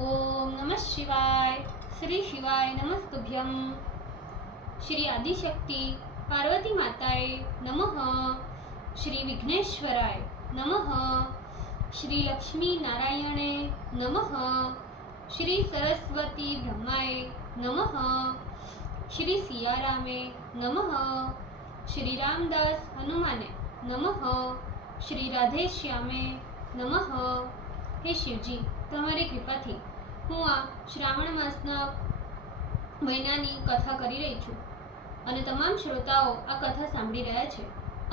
ओम नमः शिवाय। श्री शिवाय नमस्तुभ्यं। श्री आदिशक्ति पार्वती माताए नमः। श्री विघ्नेश्वराय नमः। श्री लक्ष्मी नारायणे नमः। श्री सरस्वती ब्रह्माय नमः। श्री सियारामे नमः। श्री रामदास हनुमाने नमः। श्री राधेश्यामे नमः। हे शिवजी, તમારી કૃપાથી હું આ શ્રાવણ માસના મહિનાની કથા કરી રહી છું અને તમામ શ્રોતાઓ આ કથા સાંભળી રહ્યા છે.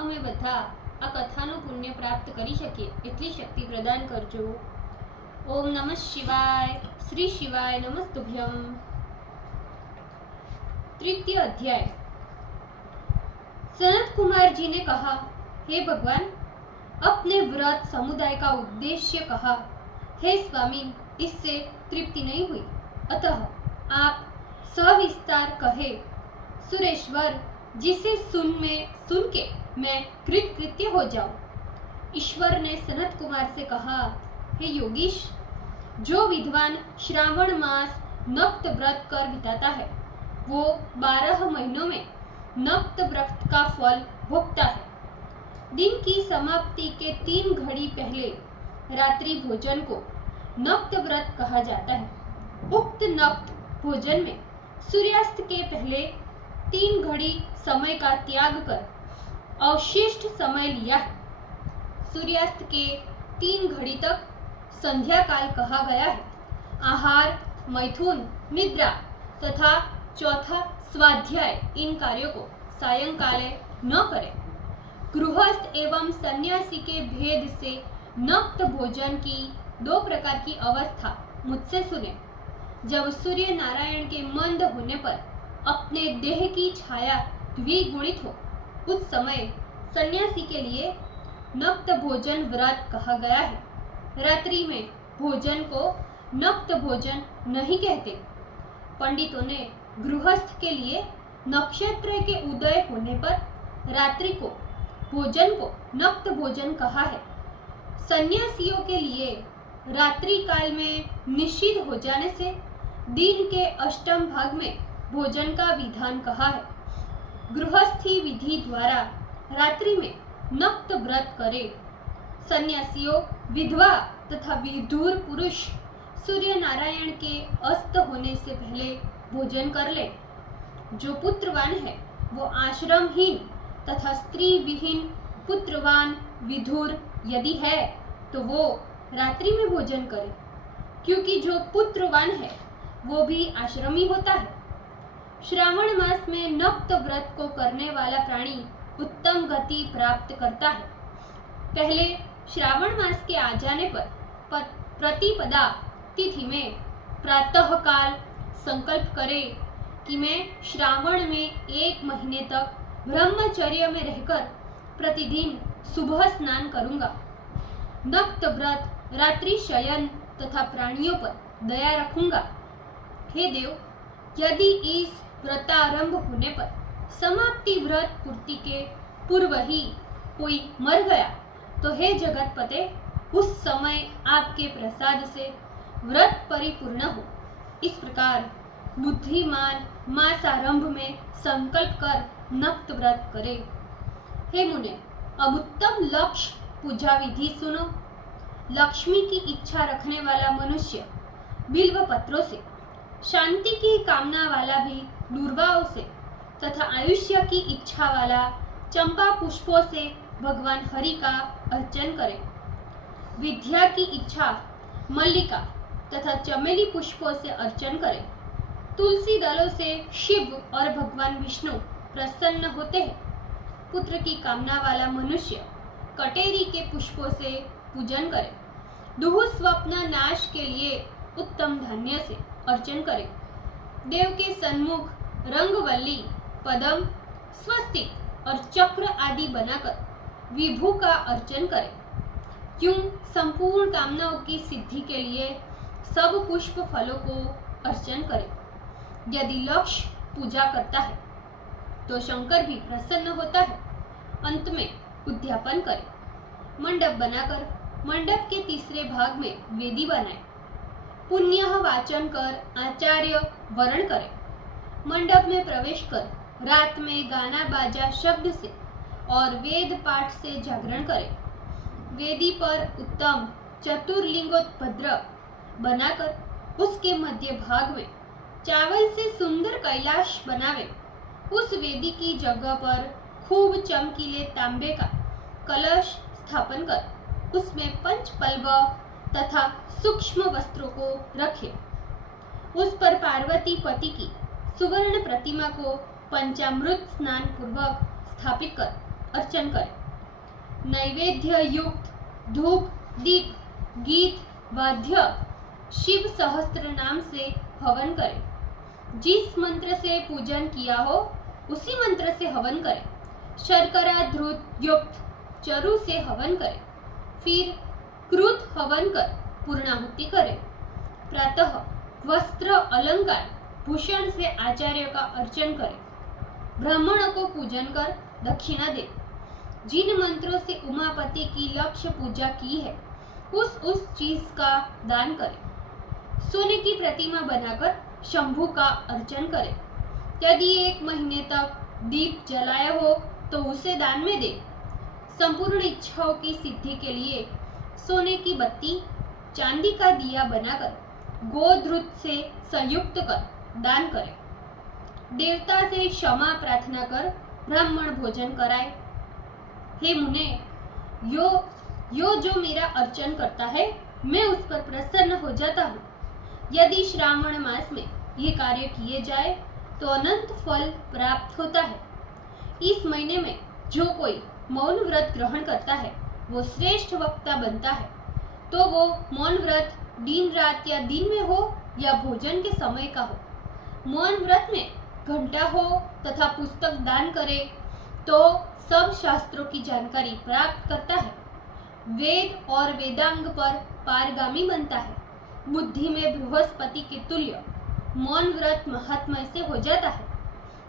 અમે બધા આ કથાનું પુણ્ય પ્રાપ્ત કરી શકીએ એટલી શક્તિ પ્રદાન કરજો. ઓમ નમઃ શિવાય. શ્રી શિવાય નમસ્તુભ્યમ. तृतीय अध्याय. सनत कुमार जी ने कहा, हे भगवान, अपने व्रत समुदाय का उद्देश्य कहा. हे स्वामी, इससे तृप्ति नहीं हुई, अतः आप सविस्तार कहे. सुरेश्वर, जिसे सुन के मैं कृतकृत्य हो जाऊं. ईश्वर ने सनत कुमार से कहा, हे योगीश, जो विद्वान श्रावण मास नक्त व्रत कर बिताता है वो 12 महीनों में नक्त व्रत का फल भोगता है. दिन की समाप्ति के 3 घड़ी पहले रात्रि भोजन को नक्त व्रत कहा जाता है. उक्त नक्त भोजन में सूर्यास्त के पहले 3 घड़ी समय का त्याग कर अवशिष्ट समय लिया है. सूर्यास्त के 3 घड़ी तक संध्या काल कहा गया है. आहार, मैथुन, निद्रा तथा चौथा स्वाध्याय इन कार्यों को सायंकाले न करें. गृहस्थ एवं सन्यासी के भेद से नक्त भोजन की 2 प्रकार की अवस्था मुझसे सुने. जब सूर्य नारायण के मंद होने पर अपने देह की छाया द्विगुणित हो, उस समय सन्यासी के लिए नक्त भोजन व्रत कहा गया है. रात्रि में भोजन को नक्त भोजन नहीं कहते. पंडितों ने गृहस्थ के लिए नक्षत्र के उदय होने पर रात्रि को भोजन को नक्त भोजन कहा है. सन्यासियों के लिए रात्रि काल में निषिद्ध हो जाने से दिन के अष्टम भाग में भोजन का विधान कहा है. गृहस्थी विधि द्वारा रात्रि में नक्त व्रत करे. सन्यासियों, विधवा तथा विधुर पुरुष सूर्य नारायण के अस्त होने से पहले भोजन कर ले. जो पुत्रवान है वो आश्रमहीन तथा स्त्री विहीन पुत्रवान विधुर यदि है तो वो रात्रि में भोजन करे, क्योंकि जो पुत्रवान है वो भी आश्रमी होता है. श्रावण मास में नक्त व्रत को करने वाला प्राणी उत्तम गति प्राप्त करता है. पहले श्रावण मास के आ जाने पर प्रतिपदा तिथि में प्रातः काल संकल्प करे कि मैं श्रावण में 1 महीने तक ब्रह्मचर्य में रहकर प्रतिदिन सुबह स्नान करूंगा. नक्त व्रत, रात्रि शयन तथा प्राणियों पर दया रखूंगा. हे देव, यदि इस व्रतारंभ होने पर समाप्ति व्रत पूर्ति के पूर्व ही कोई मर गया तो हे जगतपते, उस समय आपके प्रसाद से व्रत परिपूर्ण हो. इस प्रकार बुद्धिमान मासारंभ में संकल्प कर नक्त व्रत करे. हे मुने, अब उत्तम लक्ष्य पूजा विधि सुनो. लक्ष्मी की इच्छा रखने वाला मनुष्य बिल्व पत्रों से, शांति की कामना वाला भी दूर्वाओं से तथा आयुष्य की इच्छा वाला चंपा पुष्पों से भगवान हरि का अर्चन करे. विद्या की इच्छा मल्लिका तथा चमेली पुष्पों से अर्चन करे. तुलसी दलों से शिव और भगवान विष्णु प्रसन्न होते हैं. पुत्र की कामना वाला मनुष्य कटेरी के पुष्पों से पूजन करे. दुह स्वप्न नाश के लिए उत्तम धान्य से अर्चन करे. देव के सन्मुख रंगवल्ली, पदम, स्वस्तिक और चक्र आदि बनाकर विभु का अर्चन करे. क्यों संपूर्ण कामनाओं की सिद्धि के लिए सब पुष्प फलों को अर्चन करे. यदि लक्ष्य पूजा करता है तो शंकर भी प्रसन्न होता है. अंत में उद्यापन करे. मंडप बनाकर मंडप के तीसरे भाग में वेदी बनाए. पुण्य वाचन कर आचार्य वरण करे। मंडप में प्रवेश कर रात में गाना बाजा शब्द से और वेद पाठ से जागरण करे। वेदी पर उत्तम चतुर्लिंगोत्भद्र बनाकर उसके मध्य भाग में चावल से सुंदर कैलाश बनावे। उस वेदी की जगह पर खूब चमकीले तांबे का कलश स्थापन कर उसमें पंचपल्व तथा सूक्ष्म वस्त्रों को रखे। उस पर पार्वती पति की सुवर्ण प्रतिमा को पंचामृत स्नान पूर्वक स्थापित कर अर्चन करे। नैवेद्य युक्त धूप दीप गीत वाद्य शिव सहस्त्र नाम से हवन करे। जिस मंत्र से पूजन किया हो उसी मंत्र से हवन करे। शर्करा धृत युक्त चरु से हवन करे। फिर कृत हवन कर पूर्णाहुति करे। प्रातः वस्त्र अलंकार भूषण से आचार्य का अर्चन करे। ब्राह्मणों को पूजन कर दक्षिणा दे। जिन मंत्रों से उमापति की लक्ष्य पूजा की है उस चीज का दान करे। सोने की प्रतिमा बनाकर शंभु का अर्चन करे। यदि 1 महीने तक दीप जलाया हो तो उसे दान में दे। संपूर्ण इच्छाओं की सिद्धि के लिए सोने की बत्ती चांदी का दिया बनाकर गोधृत से संयुक्त कर दान करे। देवता से क्षमा प्रार्थना कर ब्राह्मण भोजन कराए। हे मुने, यो जो मेरा अर्चन करता है मैं उस पर प्रसन्न हो जाता हूँ। यदि श्रावण मास में ये कार्य किए जाए तो अनंत फल प्राप्त होता है। इस महीने में जो कोई मौन व्रत ग्रहण करता है वो श्रेष्ठ वक्ता बनता है। तो वो मौन व्रत दिन रात या दिन में हो या भोजन के समय का हो। मौन व्रत में घंटा हो तथा पुस्तक दान करे तो सब शास्त्रों की जानकारी प्राप्त करता है। वेद और वेदांग पर पारगामी बनता है। बुद्धि में बृहस्पति के तुल्य मौन व्रत महात्म्य से हो जाता है।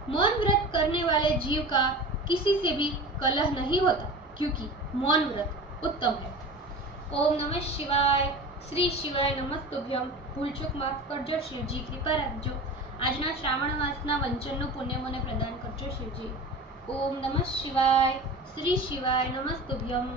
मौन व्रत करने वाले जीव का किसी से भी कलह नहीं होता क्योंकि मौन व्रत उत्तम है। ओम नमः शिवाय। श्री शिवाय नमस्तुभ्यम। ભૂલચૂક માફ કરજો શિવજી, કૃપા રાખજો। આજના શ્રાવણ માસના વંચનનું પુણ્ય મને પ્રદાન કરજો શિવજી। ઓમ નમઃ શિવાય। શ્રી શિવાય નમસ્તુભ્યમ।